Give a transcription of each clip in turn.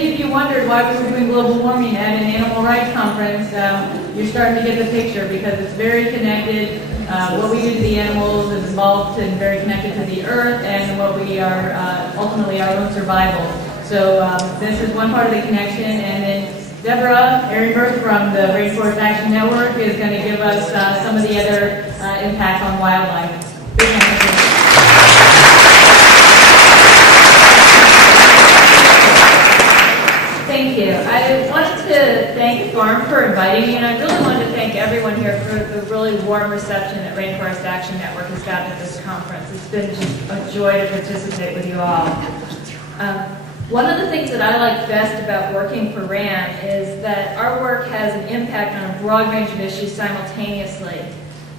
If you wondered why we were doing global warming at an animal rights conference, you're starting to get the picture because it's very connected. What we do to the animals is involved and very connected to the earth and what we are, ultimately our own survival. So this is one part of the connection, and then Debra Erenberg from the Rainforest Action Network is going to give us some of the other impacts on wildlife. Big hand. Thank you. I wanted to thank Farm for inviting me, and I really wanted to thank everyone here for the really warm reception that Rainforest Action Network has gotten at this conference. It's been just a joy to participate with you all. One of the things that I like best about working for RAN is that our work has an impact on a broad range of issues simultaneously.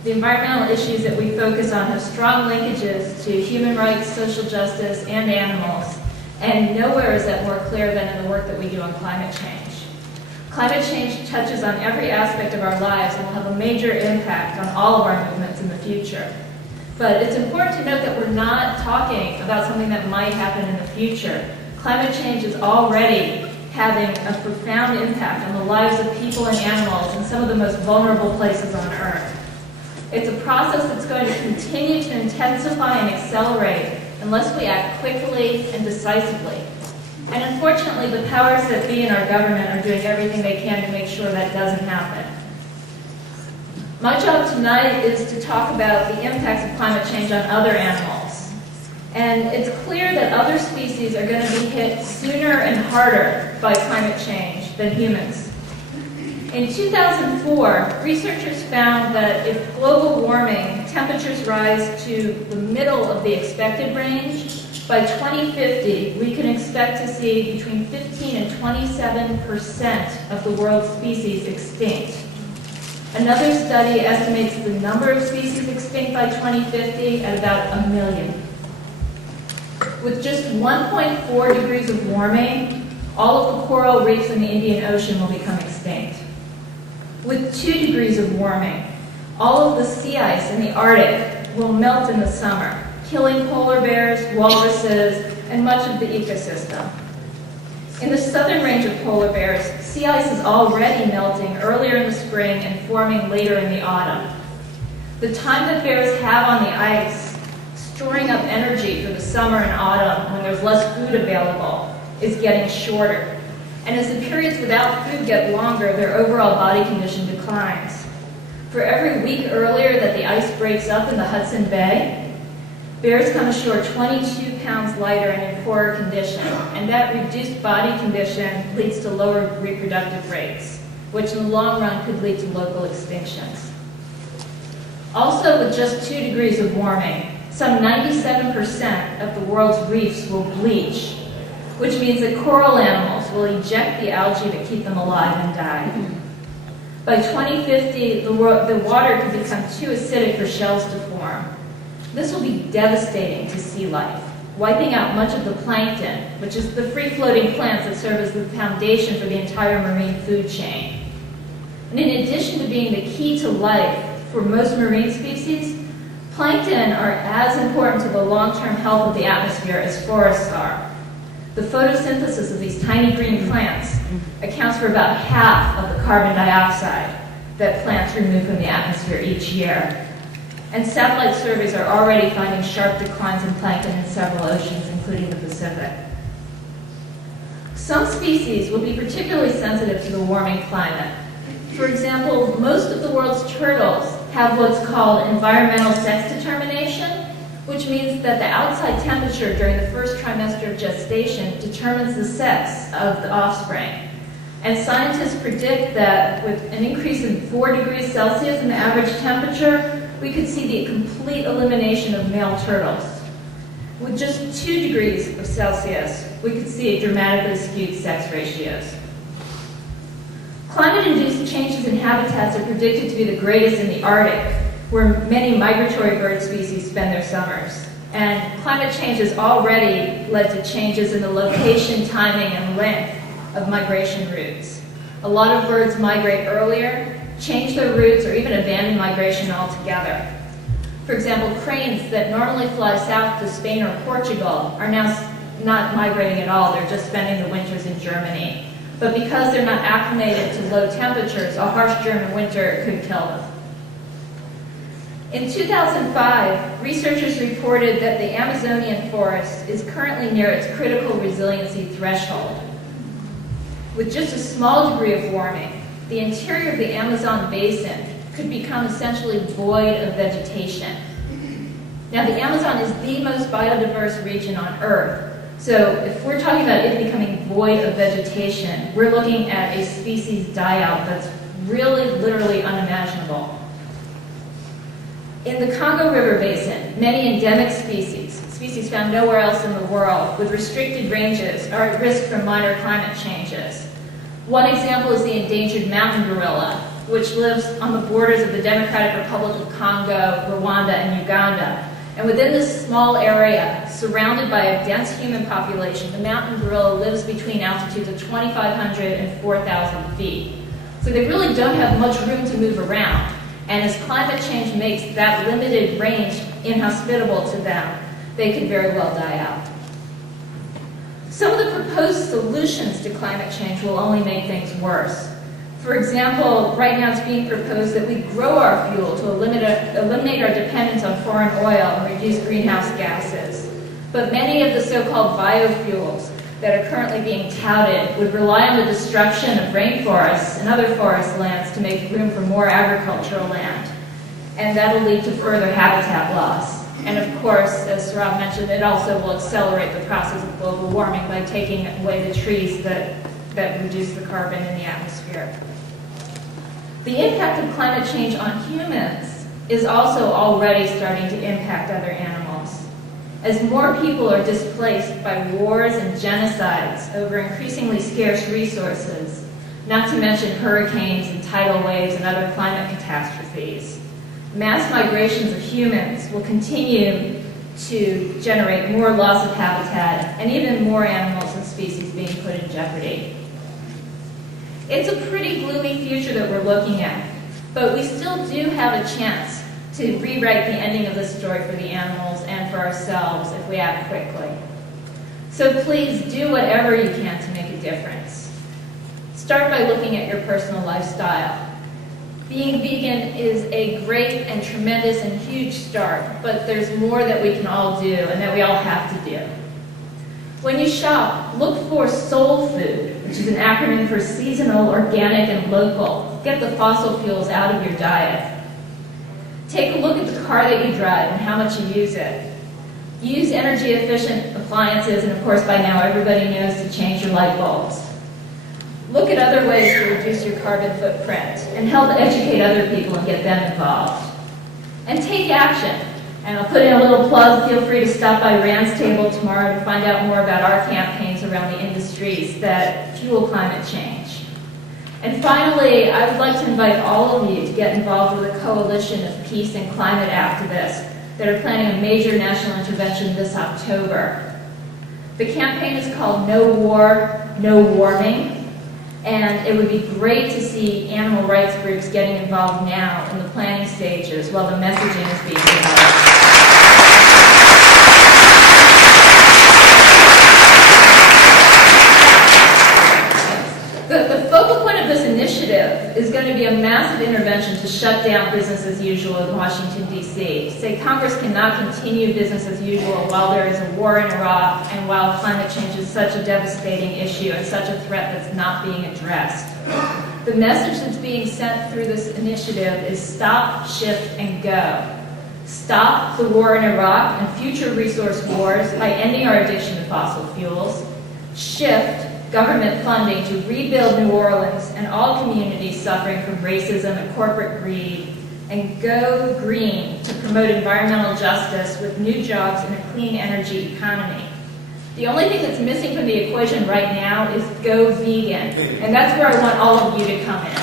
The environmental issues that we focus on have strong linkages to human rights, social justice, and animals. And nowhere is that more clear than in the work that we do on climate change. Climate change touches on every aspect of our lives and will have a major impact on all of our movements in the future. But it's important to note that we're not talking about something that might happen in the future. Climate change is already having a profound impact on the lives of people and animals in some of the most vulnerable places on Earth. It's a process that's going to continue to intensify and accelerate unless we act quickly and decisively. And unfortunately, the powers that be in our government are doing everything they can to make sure that doesn't happen. My job tonight is to talk about the impacts of climate change on other animals. And it's clear that other species are going to be hit sooner and harder by climate change than humans. In 2004, researchers found that if global warming temperatures rise to the middle of the expected range, by 2050, we can expect to see between 15 and 27% of the world's species extinct. Another study estimates the number of species extinct by 2050 at about 1 million. With just 1.4 degrees of warming, all of the coral reefs in the Indian Ocean will become extinct. With 2 degrees of warming, all of the sea ice in the Arctic will melt in the summer, killing polar bears, walruses, and much of the ecosystem. In the southern range of polar bears, sea ice is already melting earlier in the spring and forming later in the autumn. The time that bears have on the ice, storing up energy for the summer and autumn when there's less food available, is getting shorter. And as the periods without food get longer, their overall body condition declines. For every week earlier that the ice breaks up in the Hudson Bay, bears come ashore 22 pounds lighter and in poorer condition, and that reduced body condition leads to lower reproductive rates, which in the long run could lead to local extinctions. Also, with just 2 degrees of warming, some 97% of the world's reefs will bleach, which means that coral animals will eject the algae that keep them alive and die. By 2050, the water could become too acidic for shells to form. This will be devastating to sea life, wiping out much of the plankton, which is the free-floating plants that serve as the foundation for the entire marine food chain. And in addition to being the key to life for most marine species, plankton are as important to the long-term health of the atmosphere as forests are. The photosynthesis of these tiny green plants accounts for about half of the carbon dioxide that plants remove from the atmosphere each year. And satellite surveys are already finding sharp declines in plankton in several oceans, including the Pacific. Some species will be particularly sensitive to the warming climate. For example, most of the world's turtles have what's called environmental sex determination, which means that the outside temperature during the first trimester of gestation determines the sex of the offspring. And scientists predict that with an increase in 4 degrees Celsius in the average temperature, we could see the complete elimination of male turtles. With just 2 degrees of Celsius, we could see dramatically skewed sex ratios. Climate-induced changes in habitats are predicted to be the greatest in the Arctic, where many migratory bird species spend their summers. And climate change has already led to changes in the location, timing, and length of migration routes. A lot of birds migrate earlier, change their routes, or even abandon migration altogether. For example, cranes that normally fly south to Spain or Portugal are now not migrating at all. They're just spending the winters in Germany. But because they're not acclimated to low temperatures, a harsh German winter could kill them. In 2005, researchers reported that the Amazonian forest is currently near its critical resiliency threshold. With just a small degree of warming, the interior of the Amazon basin could become essentially void of vegetation. Now, the Amazon is the most biodiverse region on Earth, so if we're talking about it becoming void of vegetation, we're looking at a species die-out that's really, literally unimaginable. In the Congo River Basin, many endemic species found nowhere else in the world with restricted ranges, are at risk from minor climate changes. One example is the endangered mountain gorilla, which lives on the borders of the Democratic Republic of Congo, Rwanda, and Uganda. And within this small area, surrounded by a dense human population, the mountain gorilla lives between altitudes of 2,500 and 4,000 feet. So they really don't have much room to move around. And as climate change makes that limited range inhospitable to them, they could very well die out. Some of the proposed solutions to climate change will only make things worse. For example, right now it's being proposed that we grow our fuel to eliminate our dependence on foreign oil and reduce greenhouse gases. But many of the so-called biofuels that are currently being touted would rely on the destruction of rainforests and other forest lands to make room for more agricultural land. And that'll lead to further habitat loss. And of course, as Rob mentioned, it also will accelerate the process of global warming by taking away the trees that reduce the carbon in the atmosphere. The impact of climate change on humans is also already starting to impact other animals. As more people are displaced by wars and genocides over increasingly scarce resources, not to mention hurricanes and tidal waves and other climate catastrophes, mass migrations of humans will continue to generate more loss of habitat and even more animals and species being put in jeopardy. It's a pretty gloomy future that we're looking at, but we still do have a chance to rewrite the ending of this story for the animals and for ourselves if we act quickly. So please do whatever you can to make a difference. Start by looking at your personal lifestyle. Being vegan is a great and tremendous and huge start, but there's more that we can all do and that we all have to do. When you shop, look for soul food, which is an acronym for seasonal, organic, and local. Get the fossil fuels out of your diet. Take a look at the car that you drive and how much you use it. Use energy-efficient appliances, and of course by now everybody knows to change your light bulbs. Look at other ways to reduce your carbon footprint and help educate other people and get them involved. And take action. And I'll put in a little plug. Feel free to stop by Rand's table tomorrow to find out more about our campaigns around the industries that fuel climate change. And finally, I would like to invite all of you to get involved with a coalition of peace and climate activists that are planning a major national intervention this October. The campaign is called No War, No Warming. And it would be great to see animal rights groups getting involved now in the planning stages while the messaging is being developed. The focal point of this initiative is going to be a massive intervention to shut down business as usual in Washington, D.C. Say Congress cannot continue business as usual while there is a war in Iraq and while climate change is such a devastating issue and such a threat that's not being addressed. The message that's being sent through this initiative is stop, shift, and go. Stop the war in Iraq and future resource wars by ending our addiction to fossil fuels. Shift government funding to rebuild New Orleans and all communities suffering from racism and corporate greed, and go green to promote environmental justice with new jobs and a clean energy economy. The only thing that's missing from the equation right now is go vegan, and that's where I want all of you to come in.